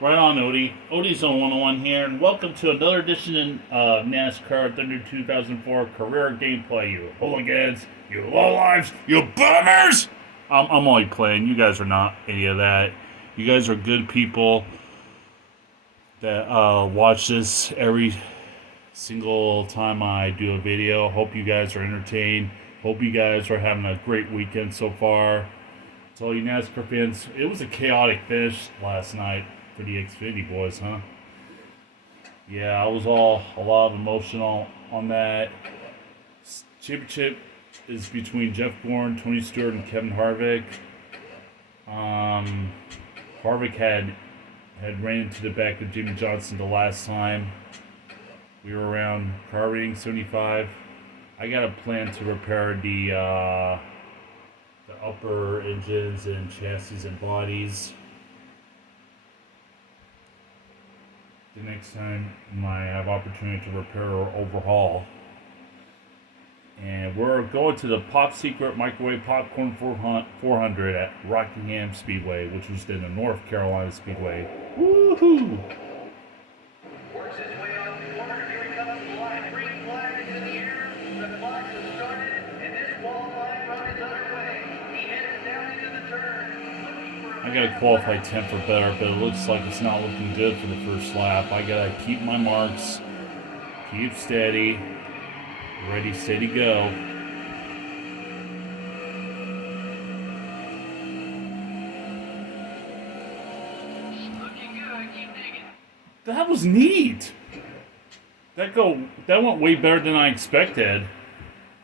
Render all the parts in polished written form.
Right on, Odie. Odie's on 101 here, and welcome to another edition of NASCAR Thunder 2004 Career Gameplay. You hooligans, you lowlifes, you bummers! I'm only playing. You guys are not any of that. You guys are good people that watch this every single time I do a video. Hope you guys are entertained. Hope you guys are having a great weekend so far. To all you NASCAR fans, it was a chaotic finish last night for the Xfinity boys, huh? Yeah, I was a lot of emotion on that. Championship is between Jeff Gordon, Tony Stewart, and Kevin Harvick. Harvick had ran into the back of Jimmy Johnson the last time we were around car rating 75. I got a plan to repair the upper engines and chassis and bodies. The next time I have opportunity to repair or overhaul. And we're going to the Pop Secret Microwave Popcorn 400 at Rockingham Speedway, which was in the North Carolina Speedway. Woohoo! Works his way on the corner. Here he comes. Line. Green flag is in the air. The clock has started, and this qualifying run is underway. He heads down into the turn. I gotta qualify 10 for better, but it looks like it's not looking good for the first lap. I gotta keep my marks, keep steady, ready, steady, go. Looking good. Keep digging. That was neat. That went way better than I expected.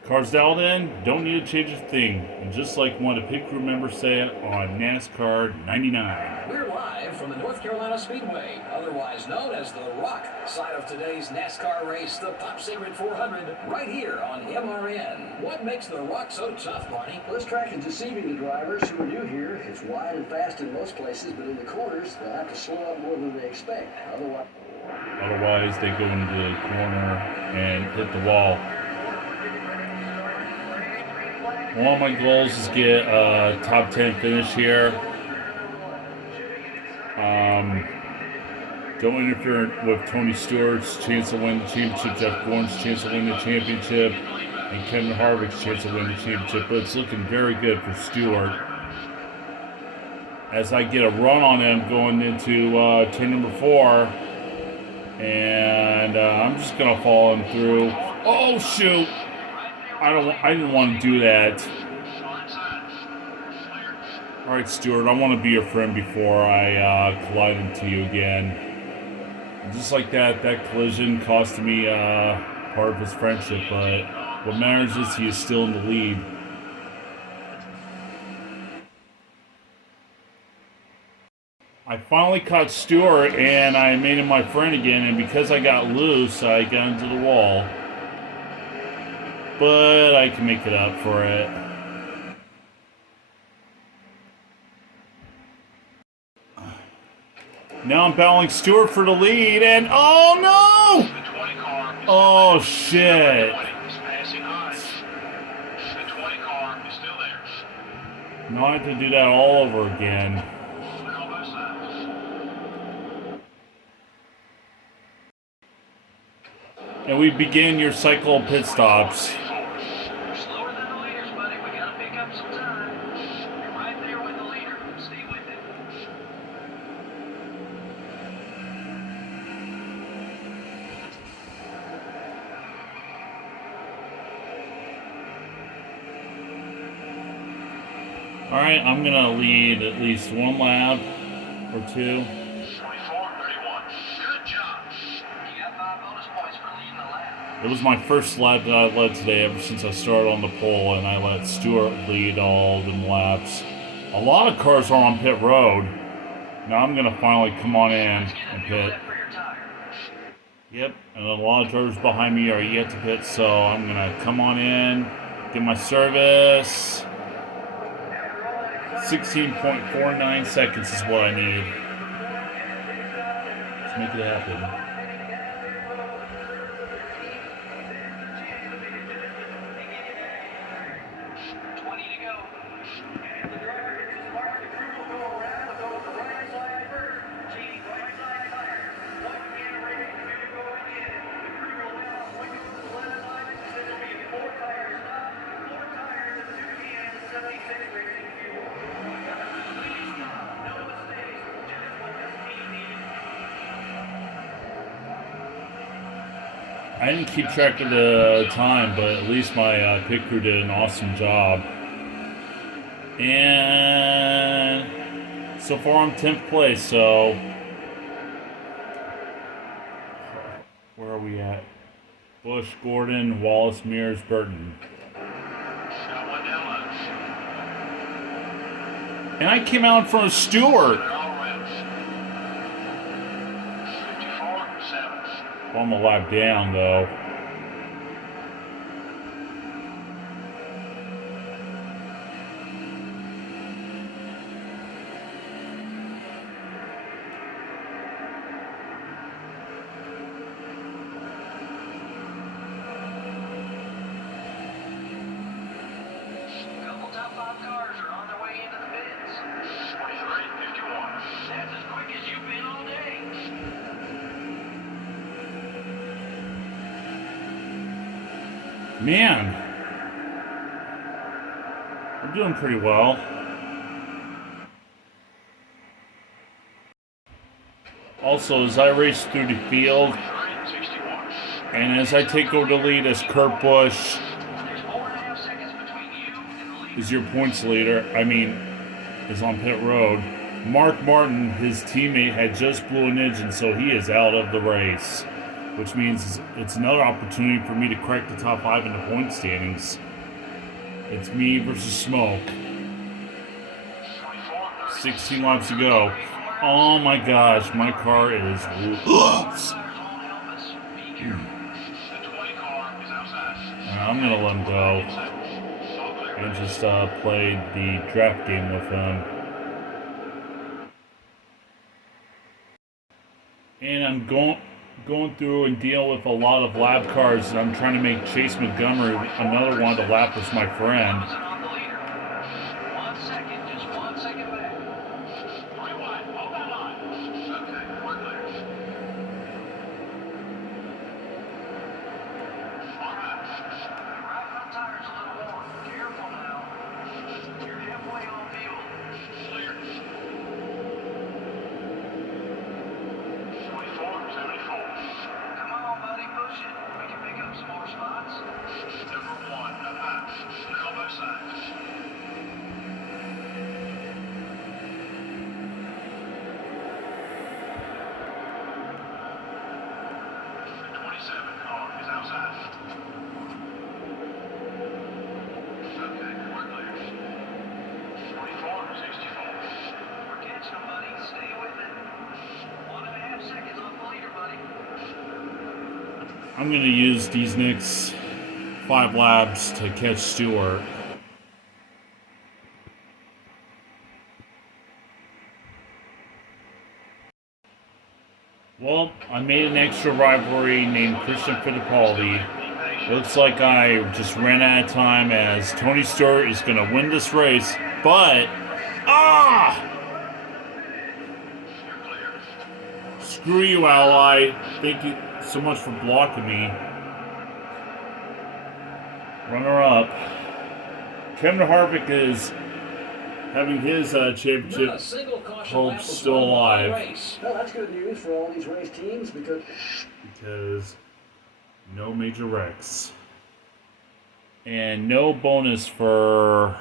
Cars dialed in, don't need to change a thing. And just like one of the pit crew members said on NASCAR 99. We're live from the North Carolina Speedway, otherwise known as the Rock side of today's NASCAR race, the Top Secret 400, right here on MRN. What makes the Rock so tough, Barney? Well, this track is deceiving the drivers who are new here. It's wide and fast in most places, but in the corners, they'll have to slow up more than they expect. Otherwise, they go into the corner and hit the wall. One of my goals is get a top 10 finish here. Don't interfere with Tony Stewart's chance to win the championship, Jeff Gordon's chance to win the championship, and Kevin Harvick's chance to win the championship. But it's looking very good for Stewart. As I get a run on him going into turn number 4. And I'm just gonna follow him through. Oh shoot! I didn't want to do that. All right, Stewart. I want to be your friend before I collide into you again. Just like that collision cost me part of his friendship. But what matters is he is still in the lead. I finally caught Stewart, and I made him my friend again, and because I got loose, I got into the wall. But I can make it up for it. Now I'm battling Stewart for the lead, and oh no! Oh shit. Now I have to do that all over again. And we begin your cycle of pit stops. Slower than the leaders, buddy. We gotta pick up some time. You're right there with the leader. Stay with it. Alright, I'm gonna lead at least one lap or two. 24-31. Good job. You got 5 bonus points for leading the lap. It was my first lap that I led today ever since I started on the pole, and I let Stewart lead all them laps. A lot of cars are on pit road. Now I'm gonna finally come on in and pit. Yep, and a lot of drivers behind me are yet to pit, so I'm gonna come on in, get my service. 16.49 seconds is what I need. Let's make it happen. I didn't keep track of the time, but at least my pit crew did an awesome job. And so far I'm 10th place, so where are we at? Bush, Gordon, Wallace, Mears, Burton. Got one down lunch. And I came out in front of Stewart. They're all rounds. 54-7. I'm a lap down, though. Couple top 5 cars are on their way into the pits. 23-51. That's as quick as you've been all day. Man, we're doing pretty well. Also, as I race through the field, and as I take over the lead as Kurt Busch There's 4.5 seconds between you and the lead. is your points leader, is on pit road. Mark Martin, his teammate, had just blew an engine, so he is out of the race, which means it's another opportunity for me to crack the top 5 in the point standings. It's me versus Smoke. 16 laps to go. Oh my gosh, my car is I'm gonna let him go and just play the draft game with him. And I'm going through and dealing with a lot of lap cars, and I'm trying to make Chase Montgomery another one to lap as my friend. 1 second, just 1 second back. Rewind, hold that line. Okay, we're clear. All right. Right front tire's a little warm. Careful now. You're halfway on fuel. Clear. 24-74. Come on, buddy, push it. We can pick up some more spots. Number 1, up high. Clear on both sides. The 27 car is outside. Okay, we're clear. 24-64. We're catching them, buddy. Stay with it. 1.5 seconds off the leader, buddy. I'm gonna use these next 5 laps to catch Stewart. Well, I made an extra rivalry named Christian Fittipaldi. Looks like I just ran out of time as Tony Stewart is going to win this race, but screw you, Ally. Thank you so much for blocking me. Runner up. Kevin Harvick is having his championship Not a single caution hope lap was still run the whole alive. race. Well, that's good news for all these race teams because no major wrecks. And no bonus for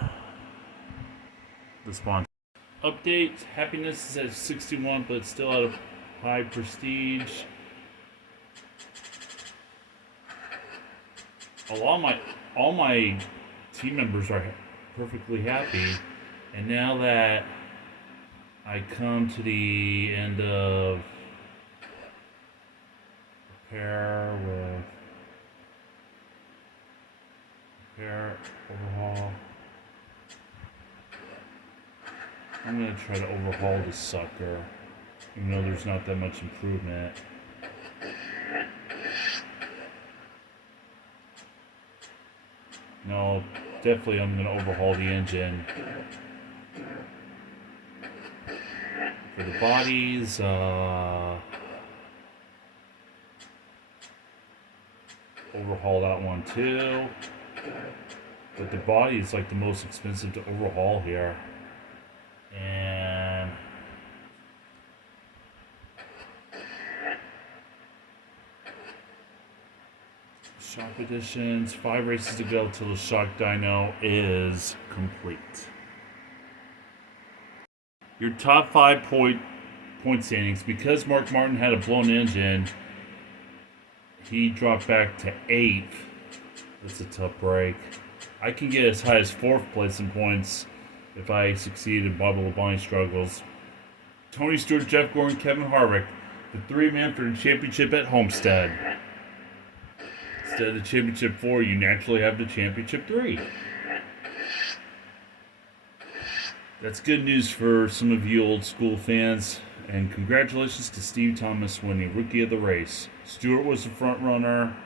the sponsor. Update, happiness is at 61, but still at a high prestige. All my team members are perfectly happy. And now that I come to the end of repair overhaul. I'm gonna try to overhaul this sucker, even though there's not that much improvement. No, definitely I'm gonna overhaul the engine. For the bodies, overhaul that one too. But the body is like the most expensive to overhaul here. And Shop additions. 5 races to go till the Shock Dyno is complete. Your top 5 point standings. Because Mark Martin had a blown engine, he dropped back to 8th. That's a tough break. I can get as high as 4th place in points if I succeed and Bubba Labonte struggles. Tony Stewart, Jeff Gordon, Kevin Harvick, the 3-man for the championship at Homestead. Instead of the championship 4, you naturally have the championship 3. That's good news for some of you old school fans. And congratulations to Steve Thomas winning Rookie of the Race. Stewart was the front runner.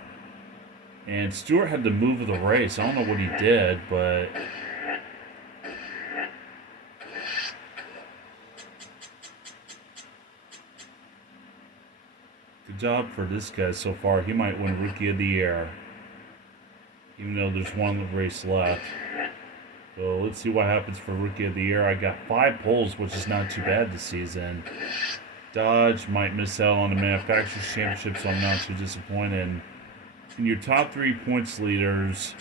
And Stewart had the move of the race. I don't know what he did, but good job for this guy so far. He might win Rookie of the Year, even though there's one race left. So let's see what happens for Rookie of the Year. I got 5 poles, which is not too bad this season. Dodge might miss out on the Manufacturers Championship, so I'm not too disappointed. And your top 3 points leaders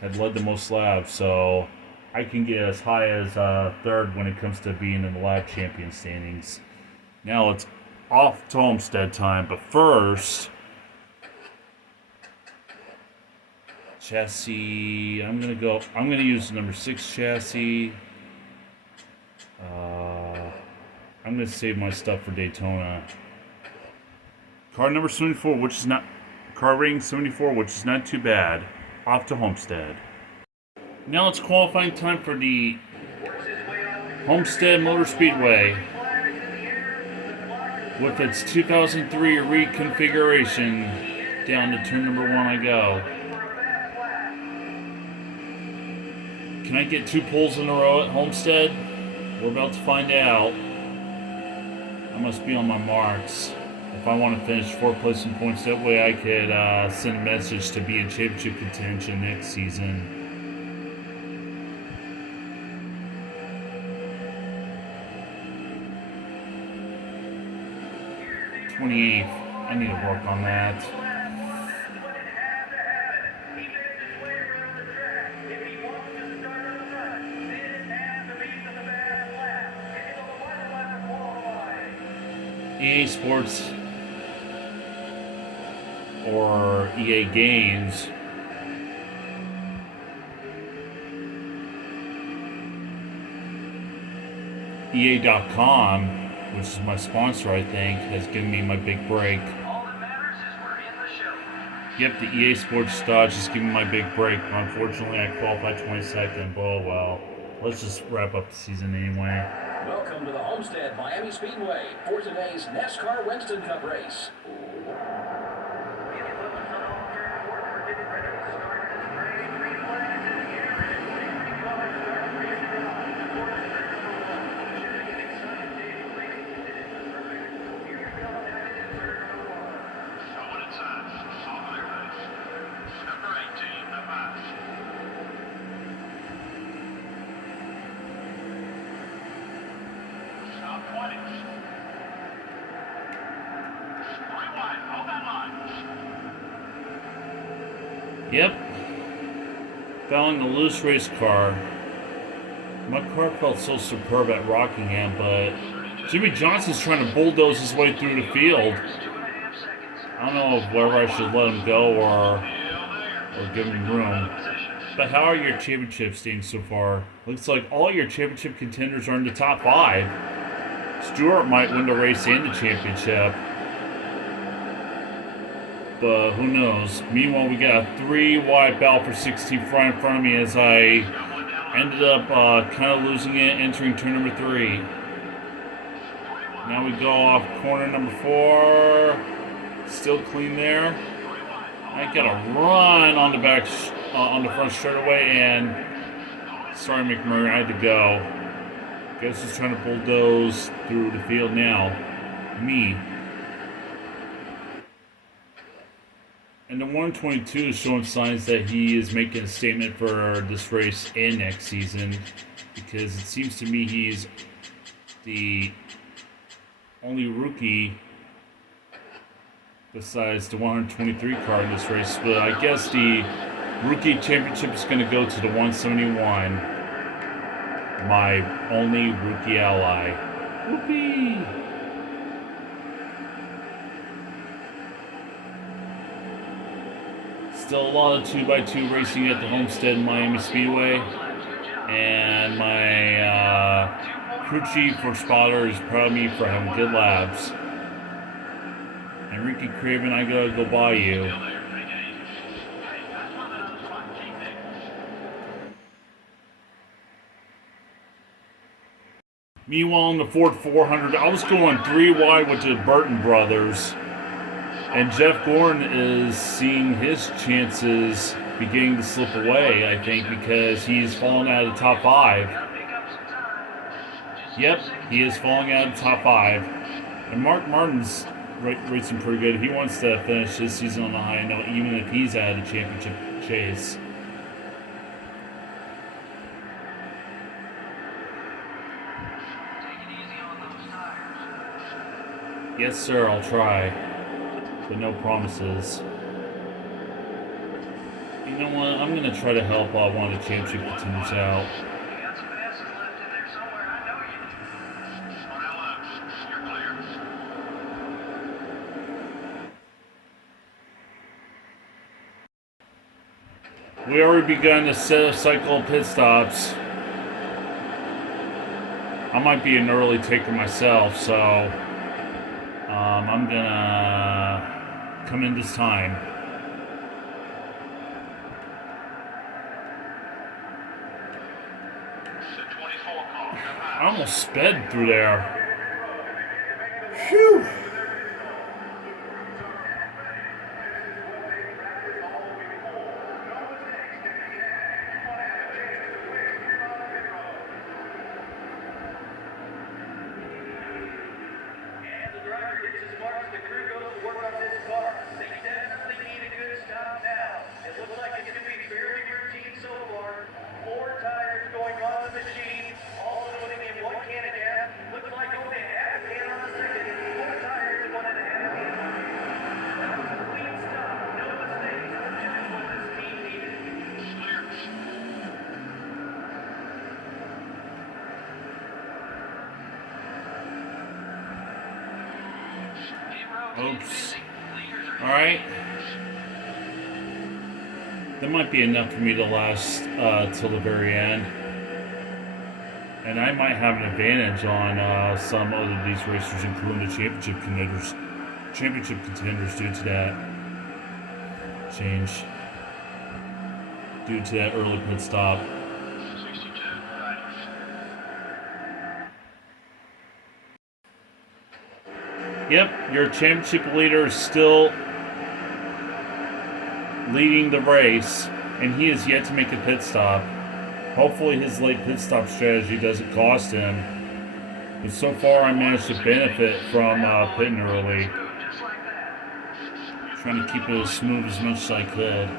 had led the most laps, so I can get as high as 3rd when it comes to being in the lap champion standings. Now it's off to Homestead time, but first, chassis. I'm gonna use the number 6 chassis. I'm gonna save my stuff for Daytona. Car number 74, car rating 74, which is not too bad. Off to Homestead. Now it's qualifying time for the Homestead Motor Speedway with its 2003 reconfiguration. Down to turn number 1 I go. Can I get 2 poles in a row at Homestead? We're about to find out. I must be on my marks if I want to finish 4th place in points. That way I could send a message to be in championship contention next season. I need to work on that. EA Sports or EA Games EA.com, which is my sponsor, I think, has given me my big break. Yep, the EA Sports Dodge is giving me my big break. Unfortunately, I qualified 22nd, but oh well. Let's just wrap up the season anyway. Welcome to the Homestead Miami Speedway for today's NASCAR Winston Cup race. Yep. Found the loose race car. My car felt so superb at Rockingham, but Jimmy Johnson's trying to bulldoze his way through the field. I don't know whether I should let him go or give him room. But how are your championship standings so far? Looks like all your championship contenders are in the top 5. Stewart might win the race and the championship. But who knows? Meanwhile, we got a 3-wide battle for 16th right in front of me as I ended up kind of losing it, entering turn number 3. Now we go off corner number 4. Still clean there. I got a run on the back, on the front straightaway, and sorry, McMurray, I had to go. Guess he's trying to bulldoze through the field now. Me. And the 122 is showing signs that he is making a statement for this race and next season, because it seems to me he's the only rookie besides the 123 car in this race. But I guess the rookie championship is going to go to the 171. My only rookie ally. Whoopee! Still a lot of 2x2 racing at the Homestead Miami Speedway. And my crew chief or spotter is proud of me for having good laps. And Ricky Craven, I gotta go by you. Meanwhile, in the Ford 400, I was going 3 wide with the Burton brothers. And Jeff Gordon is seeing his chances beginning to slip away, I think, because he's fallen out of the top 5. Yep, he is falling out of the top 5. And Mark Martin's racing pretty good. He wants to finish this season on a high note, even if he's out of the championship chase. Yes, sir, I'll try. But no promises. You know what? I'm going to try to help one of the championship contenders out. You got some asses left in there somewhere. I know you do. You're clear. We already begun to set a cycle of pit stops. I might be an early taker myself, so I'm gonna come in this time. I almost sped through there. Phew! Oops. Alright. That might be enough for me to last till the very end. And I might have an advantage on some other of these racers, including the championship contenders due to that change. Due to that early pit stop. Yep, your championship leader is still leading the race, and he is yet to make a pit stop. Hopefully his late pit stop strategy doesn't cost him. But so far I managed to benefit from pitting early. Trying to keep it as smooth as much as I could.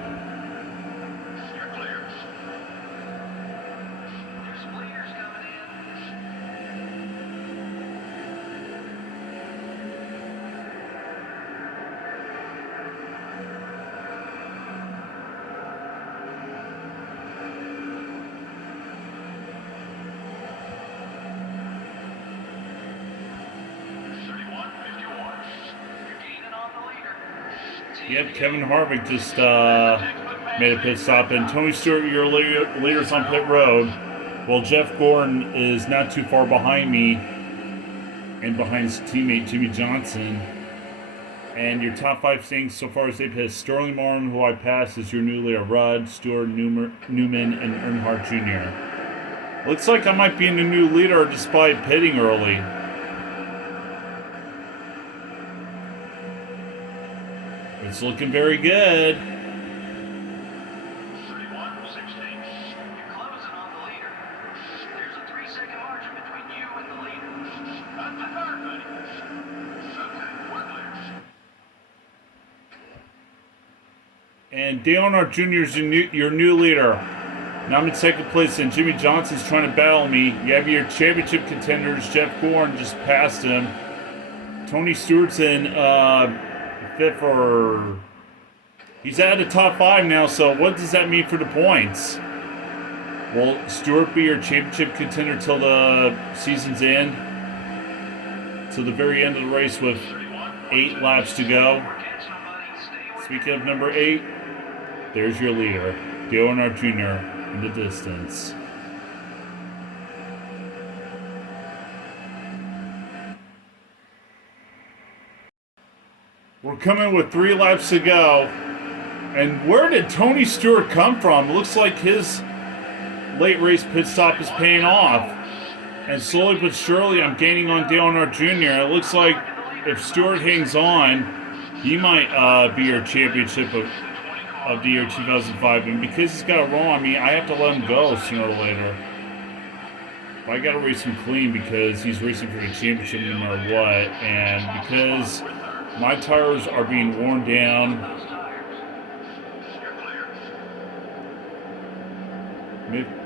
Yep, Kevin Harvick just made a pit stop, and Tony Stewart, your leader's on pit road. Well, Jeff Gordon is not too far behind me, and behind his teammate Jimmy Johnson. And your top 5 standings so far as they've hit Sterling Martin, who I passed, is your new leader, Rudd, Stewart, Newman, and Earnhardt Jr. Looks like I might be in the new leader despite pitting early. It's looking very good. 31-16. You're closing on the leader. There's a 3-second margin between you and the leader. That's the third, buddy. Okay, we're clear. And Dale Earnhardt Jr. is your new leader. Now I'm in second place, and Jimmy Johnson's trying to battle me. You have your championship contenders. Jeff Gordon just passed him. Tony Stewart's in Fifth for... He's out of the top 5 now, so what does that mean for the points? Will Stewart be your championship contender till the season's end? To the very end of the race with 8 laps to go. Speaking of number 8, there's your leader, Dale Earnhardt Jr. in the distance. We're coming with 3 laps to go. And where did Tony Stewart come from? It looks like his late race pit stop is paying off. And slowly but surely, I'm gaining on Dale Earnhardt Jr. It looks like if Stewart hangs on, he might be your championship of the year 2005. And because he's got it wrong, I mean, I have to let him go sooner or later. But I got to race him clean because he's racing for the championship no matter what. And because my tires are being worn down,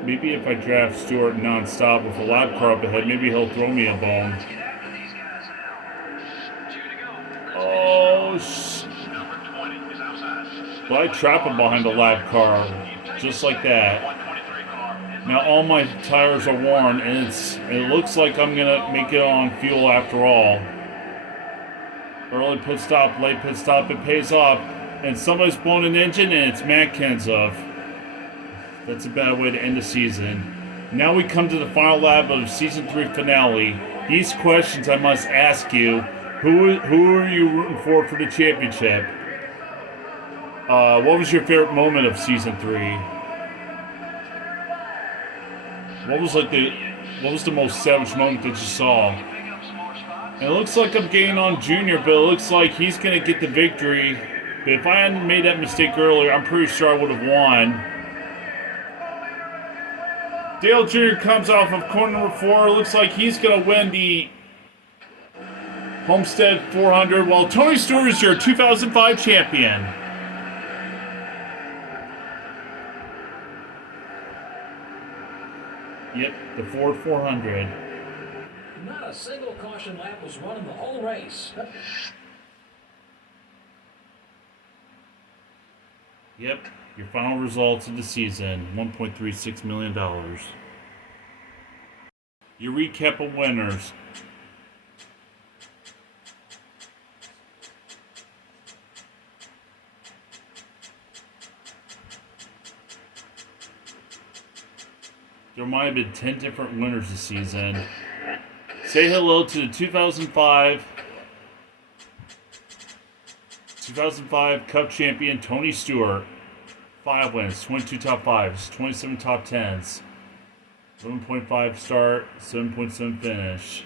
maybe if I draft Stewart non-stop with a lap car up ahead, maybe he'll throw me a bone. Oh, but I trap him behind the lap car, just like that. Now all my tires are worn, and it looks like I'm gonna make it on fuel after all. Early pit stop, late pit stop, it pays off. And somebody's blown an engine, and it's Matt Kenseth. That's a bad way to end the season. Now we come to the final lap of Season 3 finale. These questions I must ask you. Who are you rooting for the championship? What was your favorite moment of Season 3? What was the most savage moment that you saw? And it looks like I'm gaining on Junior, but it looks like he's going to get the victory. But if I hadn't made that mistake earlier, I'm pretty sure I would have won. Dale Jr. comes off of corner number 4. It looks like he's going to win the Homestead 400, while Tony Stewart is your 2005 champion. Yep, the Ford 400. Not a single caution lap was run in the whole race. Yep, your final results of the season, $1.36 million. Your recap of winners. There might have been 10 different winners this season. Say hello to the 2005 Cup champion Tony Stewart. 5 wins, 22 top 5s, 27 top 10s, 11.5 start, 7.7 finish.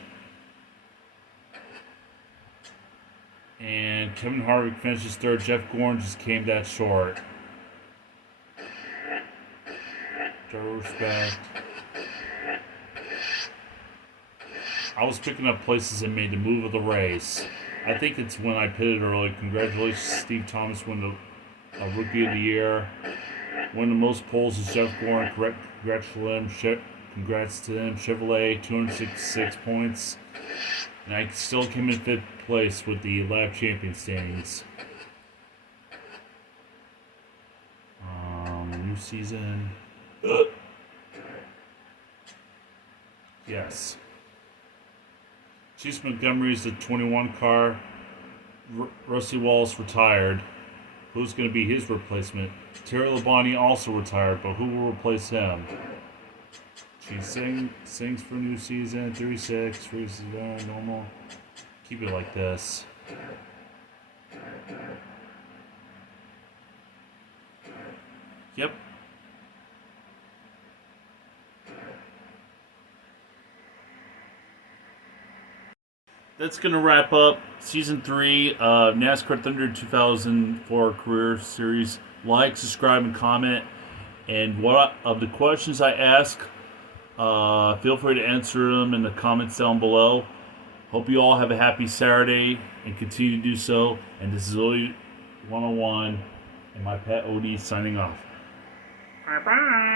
And Kevin Harvick finishes 3rd. Jeff Gordon just came that short. Respect. I was picking up places and made the move of the race. I think it's when I pitted early. Congratulations, Steve Thomas won the Rookie of the Year. One of the most poles is Jeff Gordon. Congrats to him. Chevrolet, 266 points. And I still came in 5th place with the lap champion standings. New season. Yes. Chase Montgomery is the 21 car. Rusty Wallace retired. Who's going to be his replacement? Terry Labonte also retired, but who will replace him? She sings for new season, 36, 37, normal. Keep it like this. Yep. That's going to wrap up Season 3 of NASCAR Thunder 2004 Career Series. Like, subscribe, and comment. And what of the questions I ask, feel free to answer them in the comments down below. Hope you all have a happy Saturday and continue to do so. And this is Odie 101 and my pet Odie signing off. Bye-bye.